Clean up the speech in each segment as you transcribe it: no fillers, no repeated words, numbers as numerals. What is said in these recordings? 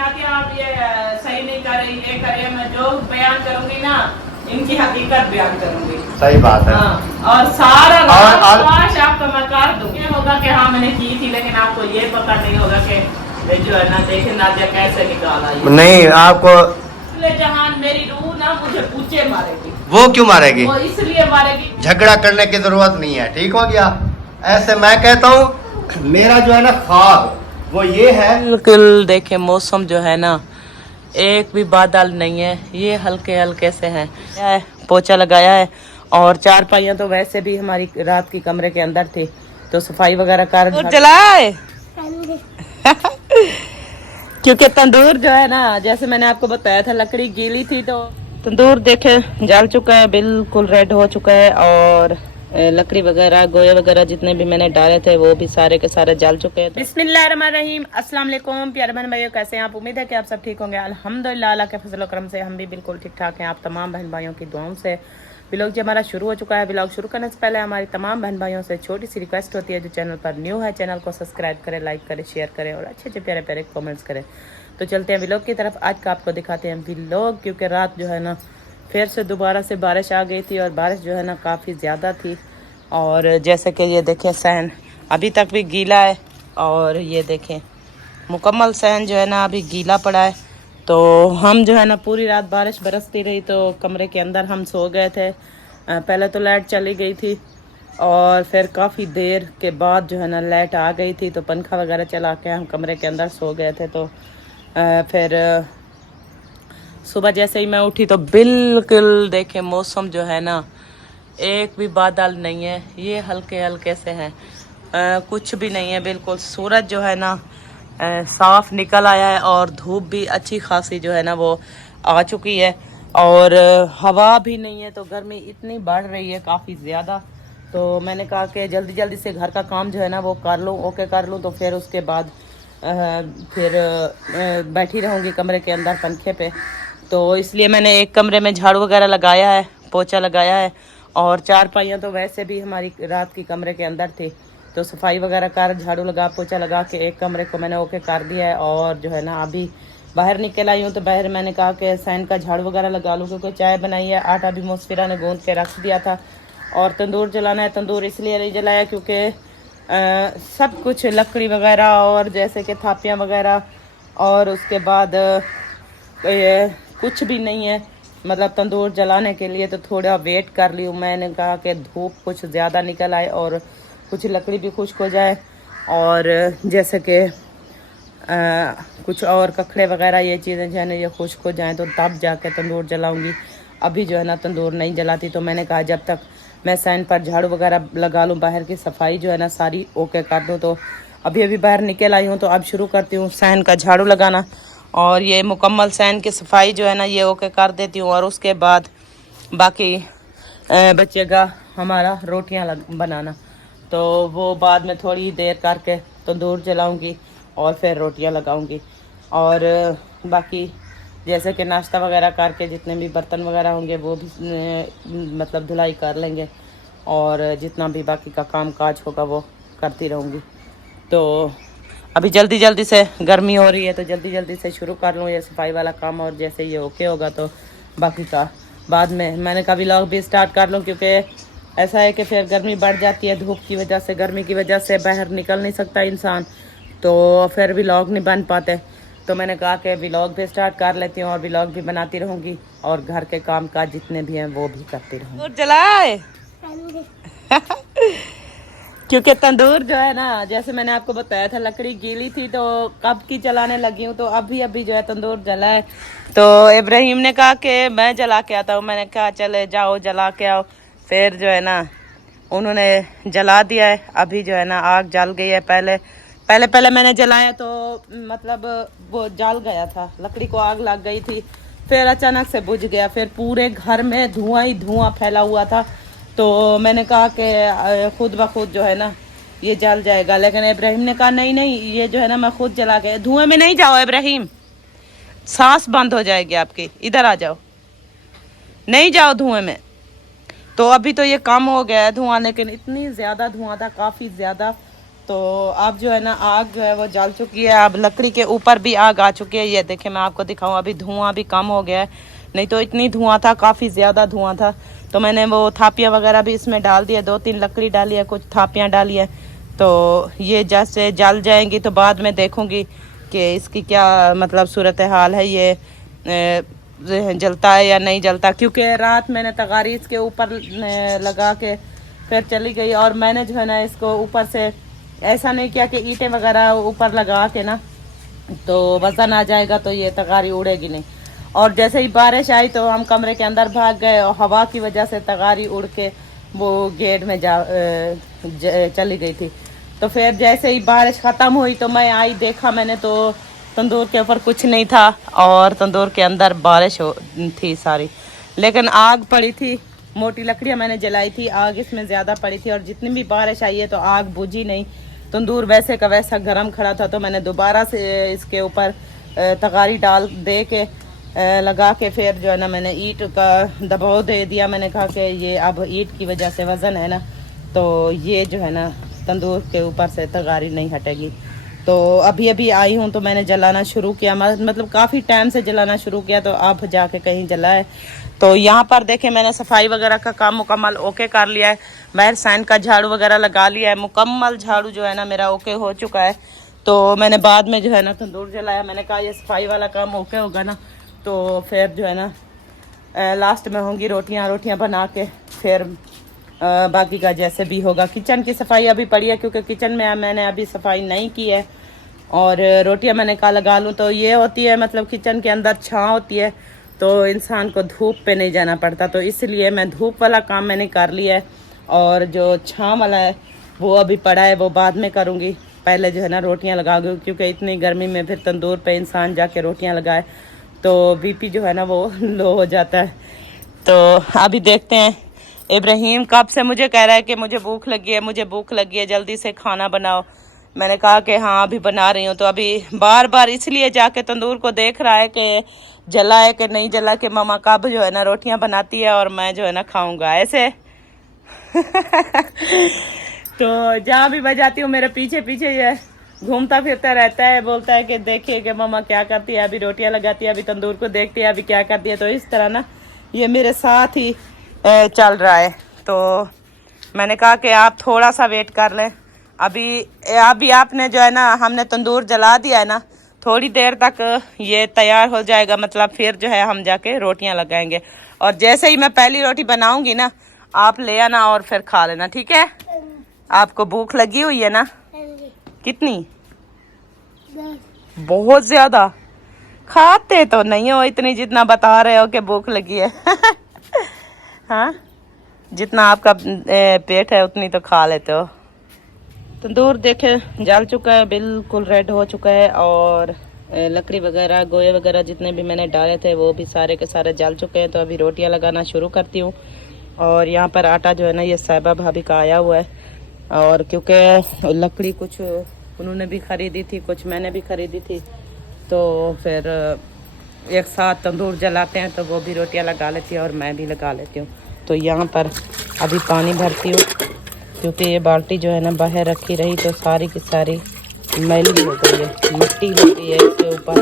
नातिया आप ये सही नहीं कर रही, ये करे, मैं जो बयान करूंगी ना इनकी हकीकत बयान करूंगी। सही बात है। हाँ, और सारा और लाश आपको मैं कर दूँ। ये होगा कि हाँ मैंने की थी, लेकिन आपको ये पता नहीं होगा कि ये जो है ना, देखे नादिया कैसे निकाला ये। नहीं आपको जहान मेरी रूह ना मुझे पूछे मारेगी। वो क्यों मारेगी? वो इसलिए मारेगी, झगड़ा करने की जरूरत नहीं है, ठीक हो गया। ऐसे मैं कहता हूँ मेरा जो है ना ख्वाब वो ये है। बिल्कुल देखे मौसम जो है ना, एक भी बादल नहीं है, ये हल्के हल्के से हैं। पोछा लगाया है और चार पाइयाँ तो वैसे भी हमारी रात की कमरे के अंदर थी, तो सफाई वगैरह कर जलाए क्योंकि तंदूर जो है ना, जैसे मैंने आपको बताया था लकड़ी गीली थी, तो तंदूर देखे जल चुका है, बिल्कुल रेड हो चुका है। और लकड़ी वगैरह गोए वगैरह जितने भी मैंने डाले थे वो भी सारे के सारे जल चुके हैं। बिस्मिल्लाहिर्रहमानिर्रहीम, अस्सलाम वालेकुम प्यारे बहन भाइयों, कैसे हैं आप? उम्मीद है कि आप सब ठीक होंगे। अल्हम्दुलिल्लाह अल्लाह के फजल करम से हम भी बिल्कुल ठीक ठाक हैं। आप तमाम बहन भाइयों की दुआओं से व्लॉग जो हमारा शुरू हो चुका है। व्लॉग शुरू करने से पहले हमारी तमाम बहन भाइयों से छोटी सी रिक्वेस्ट होती है, जो चैनल पर न्यू है चैनल को सब्सक्राइब करें, लाइक करें, शेयर करें और अच्छे अच्छे प्यारे प्यारे कमेंट्स करें। तो चलते हैं व्लॉग की तरफ। आज का आपको दिखाते हैं व्लॉग, क्योंकि रात जो है ना फिर से दोबारा से बारिश आ गई थी और बारिश जो है ना काफ़ी ज़्यादा थी। और जैसे कि ये देखें सहन अभी तक भी गीला है, और ये देखें मुकम्मल सहन जो है ना अभी गीला पड़ा है। तो हम जो है ना पूरी रात बारिश बरसती रही, तो कमरे के अंदर हम सो गए थे। पहले तो लाइट चली गई थी और फिर काफ़ी देर के बाद जो है ना लाइट आ गई थी, तो पंखा वगैरह चला के हम कमरे के अंदर सो गए थे। तो फिर सुबह जैसे ही मैं उठी तो बिल्कुल देखे मौसम जो है ना, एक भी बादल नहीं है, ये हल्के हल्के से हैं, कुछ भी नहीं है। बिल्कुल सूरज जो है ना साफ निकल आया है और धूप भी अच्छी खासी जो है ना वो आ चुकी है। और हवा भी नहीं है, तो गर्मी इतनी बढ़ रही है काफ़ी ज़्यादा। तो मैंने कहा कि जल्दी जल्दी से घर का काम जो है ना वो कर लूँ, ओके कर लूँ, तो फिर उसके बाद फिर बैठी रहूँगी कमरे के अंदर पंखे पे। तो इसलिए मैंने एक कमरे में झाड़ू वगैरह लगाया है, पोछा लगाया है, और चार पाइयाँ तो वैसे भी हमारी रात की कमरे के अंदर थी, तो सफाई वगैरह कर झाड़ू लगा पोछा लगा के एक कमरे को मैंने ओके कर दिया है। और जो है ना अभी बाहर निकल आई हूँ, तो बाहर मैंने कहा कि सैन का झाड़ू वगैरह लगा लूँ, क्योंकि चाय बनाई है, आटा भी मुसफिरा ने गूंद के रख दिया था। और तंदूर जलाना है, तंदूर इसलिए नहीं जलाया क्योंकि सब कुछ लकड़ी वगैरह और जैसे कि थापियाँ वगैरह, और उसके बाद कुछ भी नहीं है मतलब तंदूर जलाने के लिए। तो थोड़ा वेट कर ली हूँ, मैंने कहा कि धूप कुछ ज़्यादा निकल आए और कुछ लकड़ी भी खुश्क हो जाए, और जैसे कि कुछ और ककड़े वगैरह ये चीज़ें जो है ना ये खुश्क हो जाएँ, तो तब जाके तंदूर जलाऊँगी। अभी जो है ना तंदूर नहीं जलाती। तो मैंने कहा जब तक मैं सैन पर झाड़ू वगैरह लगा लूँ, बाहर की सफाई जो है ना सारी ओके कर दूँ। तो अभी अभी बाहर निकल आई हूँ, तो अब शुरू करती हूँ सैन का झाड़ू लगाना, और ये मुकम्मल सैन की सफाई जो है ना ये ओके कर देती हूँ। और उसके बाद बाकी बचेगा हमारा रोटियाँ बनाना, तो वो बाद में थोड़ी देर करके तंदूर जलाऊँगी और फिर रोटियाँ लगाऊँगी। और बाकी जैसे कि नाश्ता वगैरह करके जितने भी बर्तन वगैरह होंगे वो भी मतलब धुलाई कर लेंगे, और जितना भी बाकी का काम काज होगा वो करती रहूँगी। तो अभी जल्दी जल्दी से गर्मी हो रही है, तो जल्दी जल्दी से शुरू कर लूँ ये सफाई वाला काम, और जैसे ये ओके होगा तो बाकी का बाद में मैंने कहा व्लॉग भी स्टार्ट कर लूँ, क्योंकि ऐसा है कि फिर गर्मी बढ़ जाती है, धूप की वजह से गर्मी की वजह से बाहर निकल नहीं सकता इंसान, तो फिर व्लॉग नहीं बन पाते। तो मैंने कहा कि व्लॉग भी स्टार्ट कर लेती हूँ और व्लॉग भी बनाती रहूँगी, और घर के काम काज जितने भी हैं वो भी करती रहूँगी। जलाए क्योंकि तंदूर जो है ना, जैसे मैंने आपको बताया था लकड़ी गीली थी, तो कब की जलाने लगी हूँ, तो अभी अभी जो है तंदूर जला है। तो इब्राहिम ने कहा कि मैं जला के आता हूँ, मैंने कहा चले जाओ जला के आओ। फिर जो है ना उन्होंने जला दिया है, अभी जो है ना आग जल गई है। पहले मैंने जलाया तो मतलब वो जल गया था, लकड़ी को आग लग गई थी, फिर अचानक से बुझ गया, फिर पूरे घर में धुआं ही धुआं फैला हुआ था। तो मैंने कहा कि खुद ब खुद जो है ना ये जल जाएगा, लेकिन इब्राहिम ने कहा नहीं नहीं ये जो है ना मैं खुद जला के, धुएं में नहीं जाओ इब्राहिम, सांस बंद हो जाएगी आपकी, इधर आ जाओ, नहीं जाओ धुएं में। तो अभी तो ये कम हो गया है धुआं, लेकिन इतनी ज़्यादा धुआं था, काफ़ी ज़्यादा। तो अब जो है ना आग जो है वो जल चुकी है। अब लकड़ी के ऊपर भी आग आ चुकी है। ये देखिए मैं आपको दिखाऊं, अभी धुआं भी कम हो गया है, नहीं तो इतनी धुआं था, काफ़ी ज़्यादा धुआं था। तो मैंने वो थापियाँ वगैरह भी इसमें डाल दिया, 2-3 लकड़ी डाली है, कुछ थापियाँ डाली है। तो ये जैसे जल जाएंगी तो बाद में देखूंगी कि इसकी क्या मतलब सूरत हाल है, ये जलता है या नहीं जलता। क्योंकि रात मैंने तगारी इसके ऊपर लगा के फिर चली गई, और मैंने जो है ना इसको ऊपर से ऐसा नहीं किया कि ईंटें वगैरह ऊपर लगा के ना तो वजन आ जाएगा तो ये तगारी उड़ेगी नहीं। और जैसे ही बारिश आई तो हम कमरे के अंदर भाग गए, और हवा की वजह से तगारी उड़ के वो गेट में चली गई थी। तो फिर जैसे ही बारिश ख़त्म हुई तो मैं आई, देखा मैंने तो तंदूर के ऊपर कुछ नहीं था, और तंदूर के अंदर बारिश थी सारी, लेकिन आग पड़ी थी। मोटी लकड़ियाँ मैंने जलाई थी, आग इसमें ज़्यादा पड़ी थी, और जितनी भी बारिश आई है तो आग बुझी नहीं। तंदूर वैसे का वैसा गर्म खड़ा था। तो मैंने दोबारा से इसके ऊपर तगारी डाल दे के लगा के फिर जो है ना मैंने ईंट का दबाव दे दिया। मैंने कहा कि ये अब ईंट की वजह से वज़न है ना, तो ये जो है ना तंदूर के ऊपर से तगारी नहीं हटेगी। तो अभी अभी आई हूँ तो मैंने जलाना शुरू किया, मतलब काफ़ी टाइम से जलाना शुरू किया, तो अब जाके कहीं जला है। तो यहाँ पर देखें मैंने सफाई वगैरह का काम मुकम्मल ओके कर लिया है। बाहर साइन का झाड़ू वगैरह लगा लिया है, मुकम्मल झाड़ू जो है ना मेरा ओके हो चुका है। तो मैंने बाद में जो है ना तंदूर जलाया। मैंने कहा ये सफाई वाला काम ओके होगा ना तो फिर जो है ना लास्ट में होंगी रोटियाँ बना के फिर बाकी का जैसे भी होगा। किचन की सफाई अभी पड़ी है क्योंकि किचन में मैंने अभी सफाई नहीं की है, और रोटियां मैंने कहा लगा लूँ। तो ये होती है मतलब किचन के अंदर छाँव होती है तो इंसान को धूप पे नहीं जाना पड़ता, तो इसलिए मैं धूप वाला काम मैंने कर लिया है, और जो छाँव वाला है वो अभी पड़ा है, वो बाद में करूँगी। पहले जो है ना रोटियाँ लगा दूँ, क्योंकि इतनी गर्मी में फिर तंदूर पे इंसान जाके रोटियाँ लगाए तो बीपी जो है ना वो लो हो जाता है। तो अभी देखते हैं। इब्राहिम कब से मुझे कह रहा है कि मुझे भूख लगी है, मुझे भूख लगी है, जल्दी से खाना बनाओ। मैंने कहा कि हाँ अभी बना रही हूँ। तो अभी बार बार इसलिए जाके तंदूर को देख रहा है कि जला है कि नहीं जला, कि मम्मा कब जो है ना रोटियां बनाती है और मैं जो है ना खाऊंगा ऐसे। तो जहाँ भी मैं जाती हूँ मेरे पीछे पीछे ये घूमता फिरता रहता है, बोलता है कि देखिए कि मम्मा क्या करती है, अभी रोटियां लगाती है, अभी तंदूर को देखती है, अभी क्या करती है। तो इस तरह ना ये मेरे साथ ही चल रहा है। तो मैंने कहा कि आप थोड़ा सा वेट कर लें। अभी आपने जो है ना हमने तंदूर जला दिया है ना, थोड़ी देर तक ये तैयार हो जाएगा, मतलब फिर जो है हम जाके रोटियां लगाएंगे। और जैसे ही मैं पहली रोटी बनाऊंगी ना आप ले आना और फिर खा लेना, ठीक है? आपको भूख लगी हुई है ना? कितनी? बहुत ज्यादा। खाते तो नहीं हो इतनी जितना बता रहे हो कि भूख लगी है। हाँ, जितना आपका पेट है उतनी तो खा लेते हो। तंदूर देखे जल चुका है, बिल्कुल रेड हो चुका है, और लकड़ी वगैरह गोए वगैरह जितने भी मैंने डाले थे वो भी सारे के सारे जल चुके हैं। तो अभी रोटियां लगाना शुरू करती हूँ। और यहाँ पर आटा जो है ना ये साहिबा भाभी का आया हुआ है, और क्योंकि लकड़ी कुछ उन्होंने भी ख़रीदी थी, कुछ मैंने भी ख़रीदी थी, तो फिर एक साथ तंदूर जलाते हैं तो वो भी रोटियां लगा लेती है और मैं भी लगा लेती हूँ। तो यहाँ पर अभी पानी भरती हूँ, क्योंकि ये बाल्टी जो है ना बाहर रखी रही तो सारी की सारी मैली हो गई है, मिट्टी हो गई है इसके ऊपर।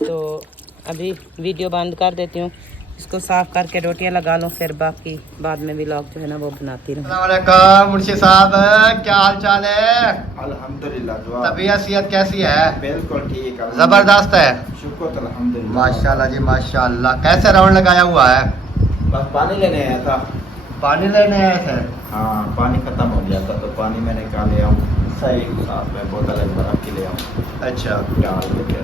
तो अभी वीडियो बंद कर देती हूँ, इसको साफ करके रोटियां लगा लूँ, फिर बाकी बाद में व्लॉग जो है ना वो बनाती रहूँ। अस्सलाम वालेकुम मुर्शिद साहब, क्या हाल चाल है? अल्हम्दुलिल्लाह। तबीयत सेहत कैसी है? बिल्कुल ठीक है, जबरदस्त है, शुक्र अल्हम्दुलिल्लाह। माशाल्लाह जी माशाल्लाह। कैसे राउंड लगाया हुआ है? बस पानी लेने आया था। पानी लेने आए थे? हाँ, पानी खत्म हो गया था तो पानी मैंने कहा ले आऊँ, सही साथ में बोतल एक बर्फ की ले आऊँ। अच्छा, डाल के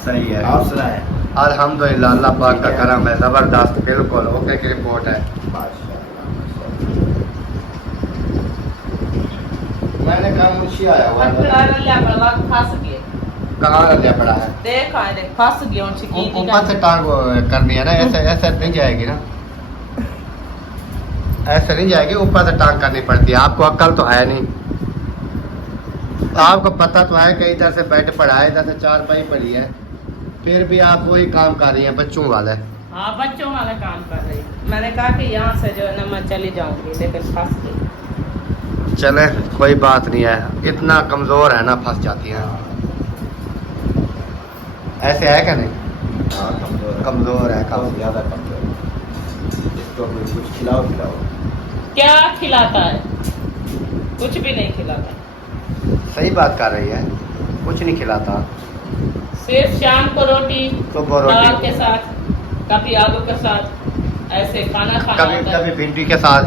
सही है। आप सुनाए? अल्हम्दुलिल्लाह, अल्लाह पाक का करम है, जबरदस्त, बिल्कुल ओके की रिपोर्ट है। मैंने कहा मुर्शी आया हुआ है। कहाँ रलिया पड़ा है? ऊपर से टांग करनी है ना, ऐसे ऐसे नहीं जाएगी ना, ऐसे नहीं जाएगी, ऊपर से टांग करनी पड़ती है। आपको अक्ल तो है नहीं, आपको पता तो है कि इधर से बेड पड़ा है, इधर से चारपाई पड़ी है, फिर भी आप वही काम कर रही हैं बच्चों वाले। हाँ, बच्चों वाला काम कर रही। मैंने कहा कि यहाँ से जो है ना मैं चली जाऊंगी, लेकिन फंस गई। चले कोई बात नहीं है, इतना कमज़ोर है ना, फंस जाती है। ऐसे है क्या नहीं? हाँ कमजोर कमज़ोर है, बहुत ज्यादा कमजोर है। इसको अभी कुछ खिलाओ खिलाओ। क्या खिलाता है? कुछ भी नहीं खिलाता। सही बात कर रही है, कुछ नहीं खिलाता। सिर्फ शाम को रोटी, सुबह रोटी। दाल के साथ, कभी आलू के साथ, ऐसे खाना खाना कभी होता है। कभी भिंडी के साथ।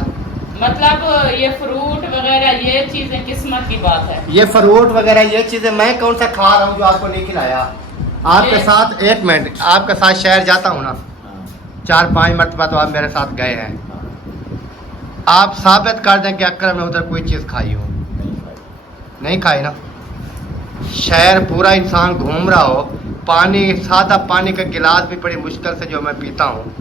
मतलब ये फ्रूट वगैरह ये चीजें किस्मत की बात है। ये फ्रूट वगैरह ये चीज़ें मैं कौन सा खा रहा हूँ जो आपको नहीं खिलाया? आपके ये- साथ, एक मिनट, आपके साथ शहर जाता हूँ ना, हाँ, 4-5 मरतबा तो आप मेरे साथ गए हैं। हाँ, आप साबित कर दें कि अक्कर में उधर कोई चीज़ खाई हो? नहीं भाई। नहीं खाई ना। शहर पूरा इंसान घूम रहा हो, पानी, सादा पानी का गिलास भी बड़ी मुश्किल से जो मैं पीता हूँ,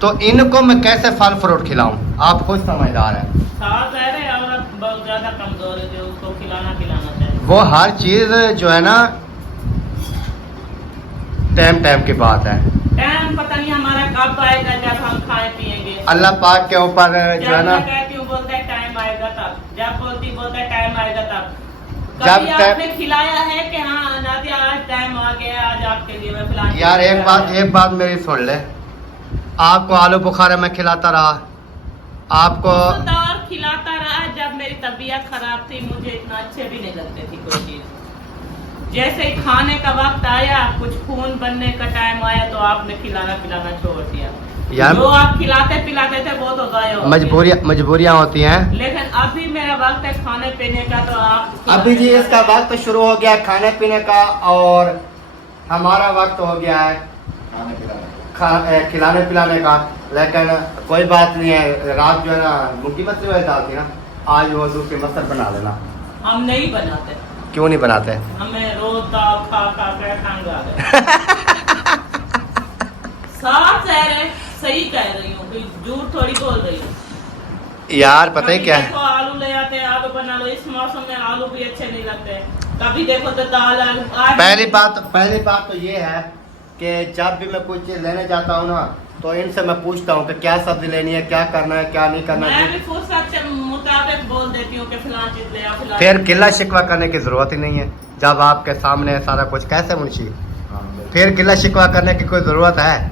तो इनको मैं कैसे फल फ्रूट खिलाऊं? आप खुद समझदार हैं। साथ रह रहे और अब बहुत ज्यादा कमजोर है, जो उसको खिलाना चाहिए। वो हर चीज़ जो है ना, टाइम टाइम की बात है। टाइम पता नहीं हमारा कब आएगा जब हम खाए पिएंगे। अल्लाह पाक के ऊपर जो है जब ना, मैं कहती हूँ बोलता है टाइम आएगा तब, जब बोलता है टाइम आएगा तब। जब कभी टाइम- आपने खिलाया है कि हाँ नादिया आज टाइम आ गया, आज आपके लिए मैं खिलाऊंगी। यार एक बात मेरी सुन ले। आपको आलू बुखारा मैं खिलाता रहा, आपको दौर खिलाता रहा जब मेरी तबीयत खराब थी, मुझे इतना अच्छे भी नहीं लगते थी कोई चीज। जैसे ही खाने का वक्त आया, कुछ खून बनने का टाइम आया, तो आपने खिलाना पिलाना छोड़ दिया। यार जो आप खिलाते पिलाते थे वो तो गायब हो गए। मजबूरियाँ होती हैं। लेकिन अभी मेरा वक्त है खाने पीने का, तो आप अभी जी इसका वक्त शुरू हो गया खाने पीने का, और हमारा वक्त हो गया है खाने पिलाने खिलाने पिलाने का। लेकिन कोई बात नहीं है, रात जो है ना मुर्गी मछली वाली दाल थी ना, आज वो दूसरी मसल बना लेना। हम नहीं बनाते, क्यों नहीं बनाते? हमें रोज दाल खा खा के तंग आ गए। साफ कह रहे, सही कह रही हूँ, कोई झूठ थोड़ी बोल रही हूँ। यार पता ही कभी क्या है, देखो आलू ले आते हैं, आलू बना लो। इस मौसम में आलू भी अच्छे नहीं लगते। कभी देखो तो दाल आलू। आज पहली बात तो ये है कि जब भी मैं कोई चीज़ लेने जाता हूँ ना, तो इनसे मैं पूछता हूँ कि क्या सब्जी लेनी है, क्या करना है, क्या नहीं करना मैं है। भी फुर्सत से मुताबिक बोल देती हूँ कि फिलहाल चीज ले आओ, फिलहाल फिर गिला शिकवा करने की जरूरत ही नहीं है, जब आपके सामने है सारा कुछ। कैसे मुंशी? हाँ, बिल्कुल। फिर गिला शिकवा करने की कोई जरूरत है?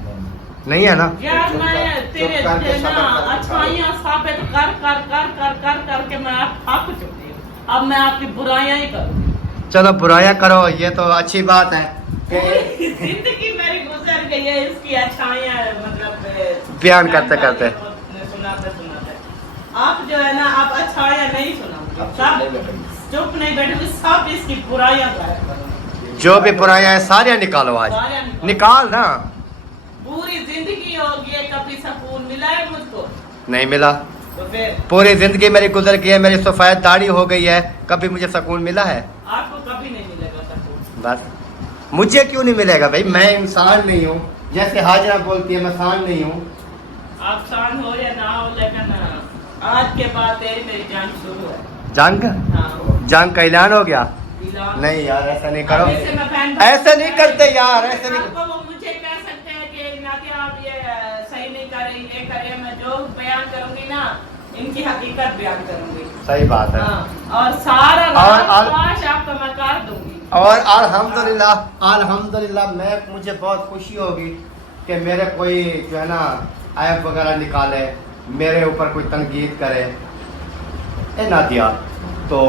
नहीं है ना। यार चुप मैं कर- तेरे चुप करके ना सबर करके अच्छाइयाँ साबित कर कर कर कर कर करके मैं थक चुकी हूँ। अब मैं आपकी बुराइयां ही करूँगी। चलो बुराइयां करो, ये तो अच्छी बात है कि जिंदगी मेरी गुजर गई है इसकी अच्छाइयाँ, मतलब बयान करते करते। सुनाते सुनाते आप जो है ना, आप अच्छाइयाँ नहीं सुनाओगे, अब सब चुप नहीं बैठेंगे। चुप नहीं बैठोगे, सब इसकी बुराइयां गायब करोगे। जो भी बुराइयां हैं सारियां निकालो आज, सारियां निकालो। निकाल ना। पूरी जिंदगी होगी, कभी सुकून मिला है मुझको? नहीं मिला। तो फिर पूरी जिंदगी मेरी गुजर गई है, मेरी सफेद दाढ़ी हो गई है, कभी मुझे सुकून मिला है? आपको कभी नहीं मिलेगा सुकून। बस मुझे क्यों नहीं मिलेगा भाई? मैं इंसान नहीं हूँ, जैसे हाजरा बोलती है मैं इंसान नहीं हूँ। आप शान हो या ना हो, लेकिन आज के बाद तेरी मेरी जंग शुरू है। जंग? हाँ, जंग का ऐलान हो गया? इलान। नहीं यार ऐसा नहीं करो, अभी से मैं बहन भाई- ऐसे नहीं करते यार, ऐसे नहीं। आपको वो मुझे कह सकते हैं कि नादिया आप ये सही नहीं कर रही, ये करे। मैं जो बयान करूंगी ना, इनकी हकीकत बयान करूंगी। सही बात है। हाँ, और सारा और- काश आपको मैं कर दूंगी। और अल्हम्दुलिल्लाह मुझे बहुत खुशी होगी कि मेरे कोई जो है ना ऐप वगैरह निकाले, मेरे ऊपर कोई तनकीद करे, ए नादिया। तो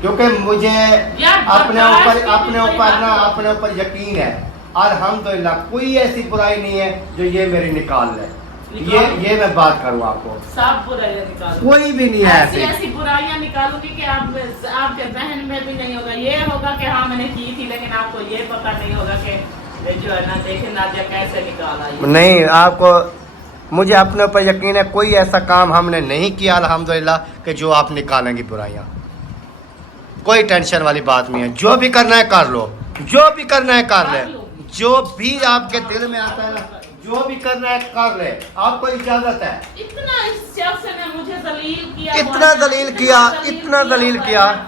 क्योंकि मुझे यार, अपने बर्दाश्त ऊपर की कोई बात नहीं। अपने ऊपर यकीन है। अल्हम्दुलिल्लाह कोई ऐसी बुराई नहीं है जो ये मेरी निकाल ले। ये मैं बात करूँ आपको, सब बुराइयां निकालो। कोई भी नहीं है ऐसी ऐसी। ऐसी बुराइयां निकालूंगी कि आप आपके जहन में भी नहीं होगा। ये होगा कि हाँ मैंने की थी, लेकिन आपको ये पता नहीं होगा कि ये जो है ना, देखे नादिया कैसे निकाल आई। नहीं, आपको, मुझे अपने ऊपर यकीन है, कोई ऐसा काम हमने नहीं किया अल्हम्दुलिल्लाह कि जो आप निकालेंगी बुराइयां। कोई टेंशन वाली बात नहीं है, जो भी करना है कर लो, जो भी करना है कर ले, जो भी आपके दिल में आता है ना, जो भी करना है कर ले, आपको इजाजत है। इतना इस शख्स ने मुझे जलील किया, इतना जलील किया, इतना जलील किया।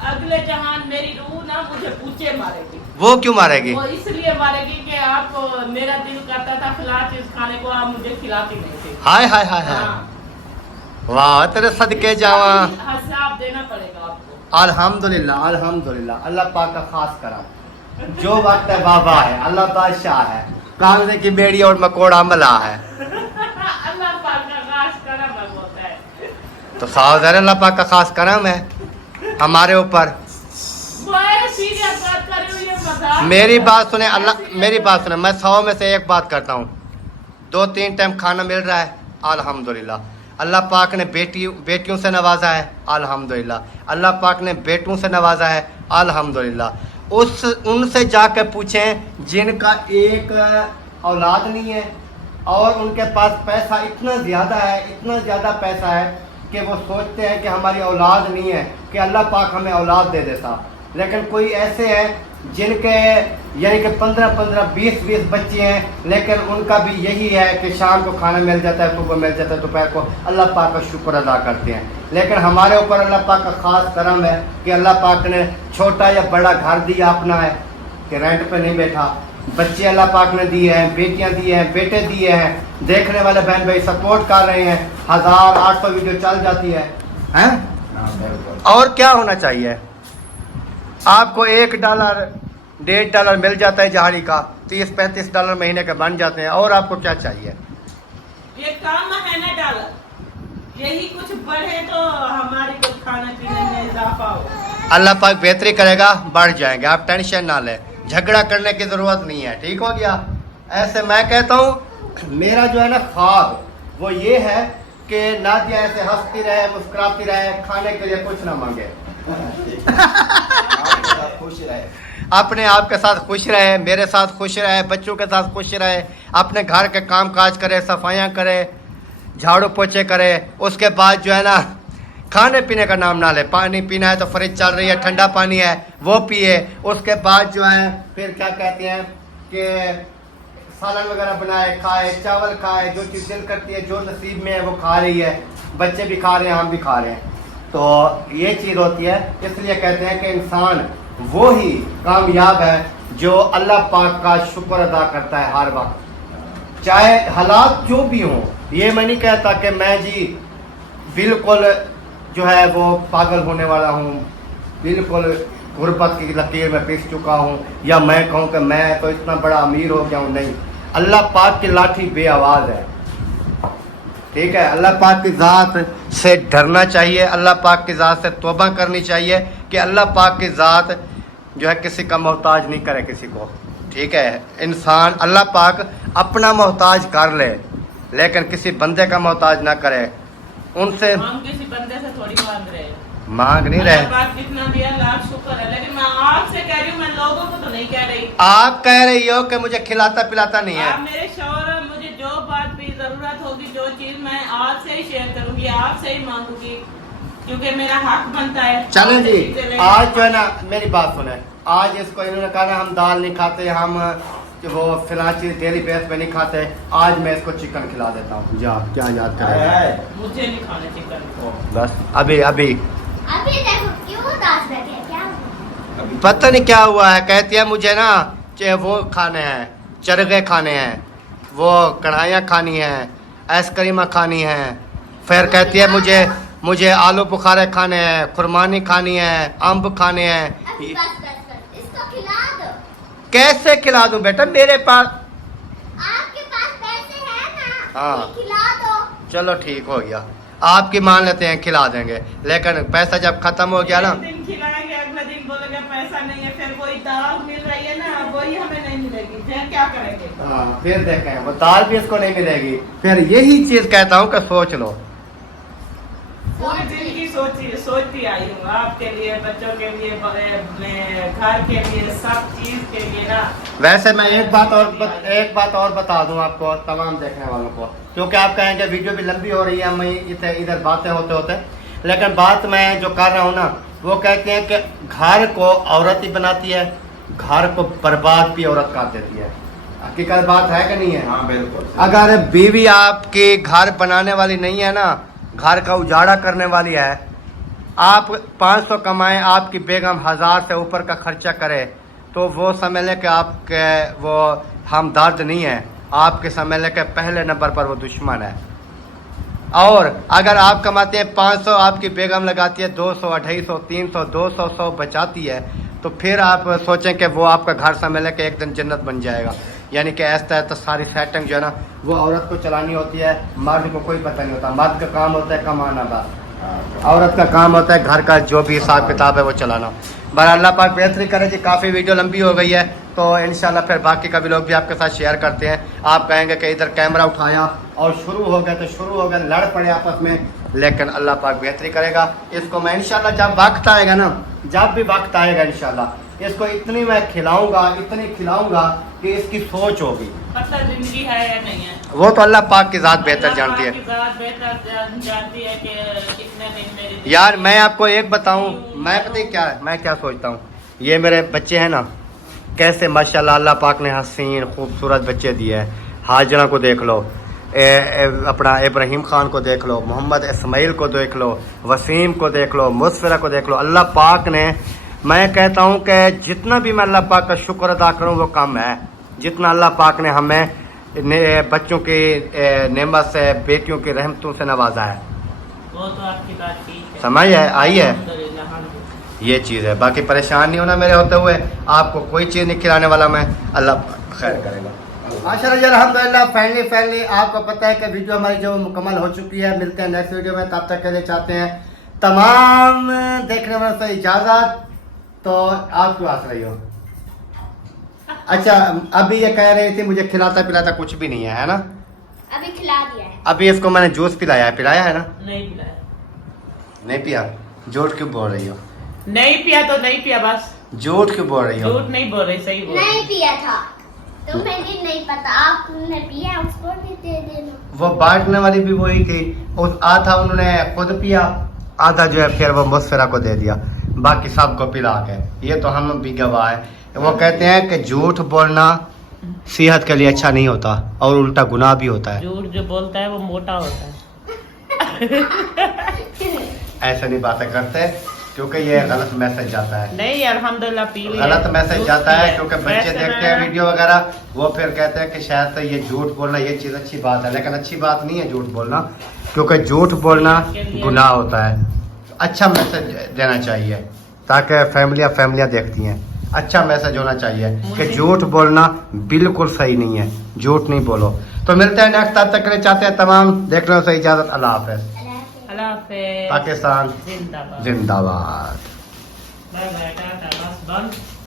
अगले जहान मेरी रूह ना मुझे पूछे मारेगी। वो क्यों मारेगी? वो इसलिए मारेगी कि आपको मेरा दिल करता था फिलहाल चीज खाने को, आप मुझे खिलाती नहीं थी। हाय हाय हाय हाय। हाँ। वाह तेरे सदके जावा। हिसाब देना पड़ेगा आपको। अल्हम्दुलिल्लाह अल्हम्दुलिल्लाह, अल्लाह पाक का खास करम। जो वक्त है बाबा है, अल्लाह बादशाह है, कागजे की बेड़ी और मकोड़ा मला है। अल्लाह पाक का खास करम होता है। तो सावधान, अल्लाह पाक का खास करम है हमारे ऊपर। सीरियस बात कर रही हूँ, ये मजाक मेरी बात सुने, अल्लाह मेरी बात सुने, मैं 100 में से एक बात करता हूँ। 2-3 टाइम खाना मिल रहा है, अल्हम्दुलिल्लाह। अल्लाह पाक ने बेटियों से नवाजा है, अल्हम्दुलिल्लाह। अल्लाह पाक ने बेटों से नवाजा है, अल्हम्दुलिल्लाह। उनसे जाकर पूछें जिनका एक औलाद नहीं है और उनके पास पैसा इतना ज़्यादा है, इतना ज़्यादा पैसा है कि वो सोचते हैं कि हमारी औलाद नहीं है, कि अल्लाह पाक हमें औलाद दे देता। लेकिन कोई ऐसे हैं जिनके यानी कि 15-15, 20-20 बच्चे हैं, लेकिन उनका भी यही है कि शाम को खाना मिल जाता है, सुबह मिल जाता है, दोपहर को। अल्लाह पाक का शुक्र अदा करते हैं। लेकिन हमारे ऊपर अल्लाह पाक का ख़ास करम है कि अल्लाह पाक ने छोटा या बड़ा घर दिया अपना है, कि रेंट पे नहीं बैठा। बच्चे अल्लाह पाक ने दिए हैं, बेटियाँ दिए हैं, बेटे दिए हैं। देखने वाले बहन भाई सपोर्ट कर रहे हैं, 1000-800 वीडियो चल जाती है, हैं? और क्या होना चाहिए? आपको $1 $1.5 मिल जाता है जहाड़ी का, $30-35 महीने के बन जाते हैं। और आपको क्या चाहिए? ये काम है ना डॉलर, यही कुछ बढ़े तो हमारी कुछ खाने पीने में इजाफा हो। अल्लाह पाक बेहतरी करेगा, बढ़ जाएंगे, आप टेंशन ना लें। झगड़ा करने की ज़रूरत नहीं है, ठीक हो गया? ऐसे मैं कहता हूँ, मेरा जो है ना ख्वाब वो ये है कि नादिया ऐसे हंसती रहे, मुस्कुराती रहे, खाने के लिए कुछ ना मांगे, खुश रहे, अपने आप के साथ खुश रहे, मेरे साथ खुश रहे, बच्चों के साथ खुश रहे, अपने घर के काम काज करे, सफाइयाँ करे, झाड़ू पोछे करे। उसके बाद जो है ना खाने पीने का नाम ना ले। पानी पीना है तो फ्रिज चल रही है, ठंडा पानी है वो पिए। उसके बाद जो है फिर क्या कहते हैं कि सालन वगैरह बनाए, खाए, चावल खाए, जो चीज़ दिल करती है, जो नसीब में है वो खा रही है। बच्चे भी खा रहे हैं, हम भी खा रहे हैं। तो ये चीज़ होती है। इसलिए कहते हैं कि इंसान वो ही कामयाब है जो अल्लाह पाक का शुक्र अदा करता है हर वक्त, चाहे हालात जो भी हों। ये मैं नहीं कहता कि मैं जी बिल्कुल जो है वो पागल होने वाला हूँ, बिल्कुल गुर्बत की लकीर में पिस चुका हूँ, या मैं कहूँ कि मैं तो इतना बड़ा अमीर हो गया हूँ। नहीं, अल्लाह पाक की लाठी बेआवाज़ है, ठीक है? अल्लाह पाक की ज़ात से डरना चाहिए, अल्लाह पाक की ज़ात से तौबा करनी चाहिए कि अल्लाह पाक की ज़ात जो है किसी का मोहताज नहीं करे किसी को, ठीक है? इंसान अल्लाह पाक अपना मोहताज कर ले, लेकिन किसी बंदे का मोहताज ना करे। उनसे हम किसी बंदे से थोड़ी मांग रहे हैं, मांग नहीं रहे। अल्लाह पाक जितना दिया लाख शुक्र है। लेकिन मैं आपसे कह रही हूँ, मैं लोगों को तो नहीं कह रही। आप कह रही हो कि मुझे खिलाता पिलाता नहीं है। आप मेरे शौहर, मुझे जो बात भी जरूरत होगी, जो चीज मैं आपसे ही शेयर करूंगी, आपसे ही मांगूंगी, क्योंकि मेरा हक बनता है। चलें जी, आज जो है ना मेरी बात सुने। आज इसको इन्होंने कहा ना हम दाल नहीं खाते, हम वो फिलहाल चीज डेली बेस पे नहीं खाते। आज मैं इसको चिकन खिला देता हूँ। जा क्या याद कर, मुझे नहीं खाना चिकन। बस अभी अभी देखो क्यों उदास बैठे हैं, क्या पता नहीं क्या हुआ है। कहती है मुझे ना वो खाने हैं, चरगे खाने हैं, वो कढ़ाइयाँ खानी हैं, आइसक्रीम खानी हैं। फिर कहती है मुझे आलू बुखारे खाने हैं, खुरमानी खानी है, अम्ब खाने हैं। अभी बस इसको खिला दो। कैसे खिला दूं बेटा, मेरे पास आपके पास पैसे हैं ना, हाँ। ये खिला दो। चलो ठीक हो गया, आपकी मान लेते हैं, खिला देंगे। लेकिन पैसा जब खत्म हो गया ना, एक दिन खिलाएंगे, अगले दिन बोलेंगे पैसा नहीं है, फिर वही दाल मिल रही है ना, वही हमें नहीं मिलेगी, फिर क्या करेंगे? हाँ, फिर देखें वो दाल भी इसको नहीं मिलेगी। फिर यही चीज कहता हूँ कि सोच लो। पूरी जिंदगी सोचती आई हूँ आपके लिए, बच्चों के लिए, घर के लिए, सब चीज के लिए ना। वैसे मैं एक बात और बता दूं आपको, तमाम देखने वालों को, क्योंकि आप कहेंगे वीडियो भी लंबी हो रही है, मैं इधर बातें होते, लेकिन बात मैं जो कर रहा हूँ ना, वो कहते हैं कि घर को औरत ही बनाती है, घर को बर्बाद भी औरत कर देती है। हकीकत बात है कि नहीं है? हाँ बिल्कुल। अगर बीवी आपकी घर बनाने वाली नहीं है ना, घर का उजाड़ा करने वाली है, आप 500 कमाएं, आपकी बेगम 1000 से ऊपर का खर्चा करे, तो वो समझ लें कि आपके वो हमदर्द नहीं है, आपके समझ लें कि पहले नंबर पर वो दुश्मन है। और अगर आप कमाते हैं 500, आपकी बेगम लगाती है 200, 250, 300, 200, 100 बचाती है, तो फिर आप सोचें कि वो आपका घर संभालने के एक दिन जन्नत बन जाएगा। यानी कि ऐसा तो सारी सेटिंग जो है ना वो औरत को चलानी होती है, मर्द को कोई पता नहीं होता। मर्द का काम होता है कमाना का, औरत का काम होता है घर का जो भी हिसाब किताब है वो चलाना। बहरहाल अल्लाह पाक बेहतरी करे जी। काफ़ी वीडियो लंबी हो गई है, तो इंशाल्लाह फिर बाकी का भी लोग भी आपके साथ शेयर करते हैं। आप कहेंगे कि इधर कैमरा उठाया और शुरू हो गया तो शुरू हो गया, लड़ पड़े आपस में, लेकिन अल्लाह पाक बेहतरी करेगा। इसको मैं इंशाल्लाह जब वक्त आएगा ना, जब भी वक्त आएगा इंशाल्लाह इसको इतनी मैं खिलाऊंगा, इतनी खिलाऊंगा कि इसकी सोच होगी। मतलब जिंदगी है या नहीं है, वो तो अल्लाह पाक की ज़ात बेहतर जानती है। जानती है कि कितने दिन मेरी यार मैं आपको एक बताऊं, मैं पता है क्या, मैं क्या सोचता हूँ, ये मेरे बच्चे हैं ना, कैसे माशाल्लाह अल्लाह पाक ने हसीन खूबसूरत बच्चे दिए हैं। हाजरा को देख लो, अपना इब्राहिम खान को देख लो, मोहम्मद इस्माइल को देख लो, वसीम को देख लो, मुस्फिरा को देख लो। अल्लाह पाक ने, मैं कहता हूँ कि जितना भी मैं अल्लाह पाक का शुक्र अदा करूँ वो कम है, जितना अल्लाह पाक ने हमें बच्चों की नेमत से, बेटियों की रहमतों से नवाजा है। वो तो आपकी बात ठीक है, समझ है आई है, अल्हम्दुलिल्लाह। ये चीज़ है। बाकी परेशान नहीं होना मेरे होते हुए, आपको कोई चीज़ नहीं खिलाने वाला मैं, अल्लाह खैर करेगा। माशाल्लाह अल्हम्दुलिल्लाह। फाइनली आपको पता है कि वीडियो हमारी जो मुकम्मल हो चुकी है। मिलते हैं नेक्स्ट वीडियो में, तब तक के लिए चाहते हैं तमाम देखने वालों से इजाज़त। तो आप क्यों हंस रही हो? अच्छा अभी ये कह रही थी मुझे खिलाता पिलाता कुछ भी नहीं है ना? अभी खिला दिया है। अभी इसको मैंने जूस पिलाया है ना? नहीं पिलाया, नहीं पिया? झूठ क्यों बोल रही हो? नहीं पिया तो नहीं पिया, बस झूठ क्यों बोल रही हो? झूठ नहीं बोल रही, सही बोल रही। नहीं पिया था, तुम्हें भी नहीं पता, आपने पिया उसको भी दे देना। वो बांटने वाली भी वही थी, उस आधा उन्होंने खुद पिया, आधा जो है फिर वो मुस्फिरा को दे दिया, बाकी सबको पिला के। ये तो हम भी गवाह है। वो कहते हैं कि झूठ बोलना सेहत के लिए अच्छा नहीं होता और उल्टा गुनाह भी होता है। झूठ जो बोलता है वो मोटा होता है। ऐसा नहीं बातें करते क्योंकि ये गलत मैसेज जाता है। नहीं अल्हम्दुलिल्लाह पी लिया, गलत मैसेज झूठ जाता है पिया। क्योंकि बच्चे वैसे देखते मैं- हैं वीडियो वगैरह, वो फिर कहते हैं कि शायद तो ये झूठ बोलना ये चीज़ अच्छी बात है, लेकिन अच्छी बात नहीं है झूठ बोलना, क्योंकि झूठ बोलना गुनाह होता है। अच्छा मैसेज देना चाहिए ताकि फैमिलियाँ देखती हैं, अच्छा मैसेज होना चाहिए कि झूठ बोलना बिल्कुल सही नहीं है, झूठ नहीं बोलो। तो मिलते हैं नेक्स्ट, तब तक के लिए चाहते हैं तमाम देखने से इजाज़त। अल्लाह हाफ़िज़। अल्लाह हाफ़िज़। पाकिस्तान जिंदाबाद। जिंदाबाद। बाय बाय, टाटा, बस बंद।